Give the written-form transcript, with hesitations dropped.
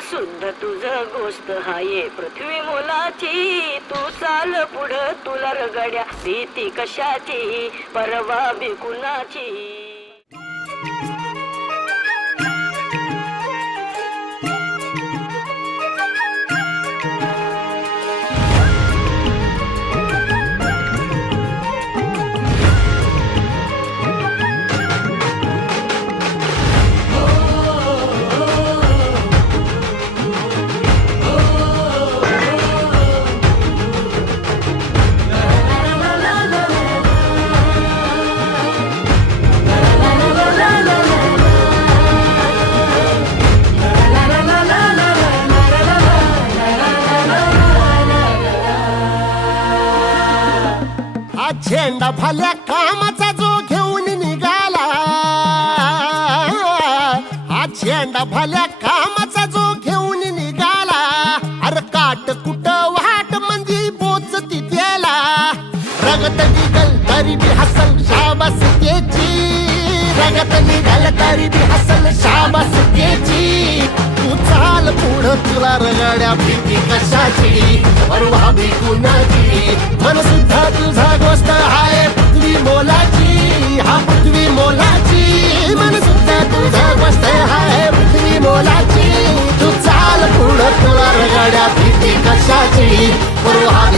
सुद्धा तुझं गोष्ट हाये पृथ्वी मोलाची. तू चाल पुढं तुला रगड्या भीती कशाची परवा बी कुणाची. झेंडा भल्या कामाचा जो घेऊन निघाला. हा झेंडा भल्या कामाचा जो घेऊन निघाला. अरे काट कुट वाट म्हणजे पोचती त्याला. रगत निघल तरी बी हसल शाबास त्याची. रगत निघल तरी बी हसल शाबास त्याची. तू चाल पुढं तुला रगड्या भीती कशाची परवा बी कुणाची. मन सुद्धा तुझा गोष्ट हाय पृथ्वी मोलाची. हा पृथ्वी मोलाची. मन सुद्धा तुझा गोष्ट हाय पृथ्वी मोलाची. तू चाल पुढं तुला रगड्या भीती कशाची परवा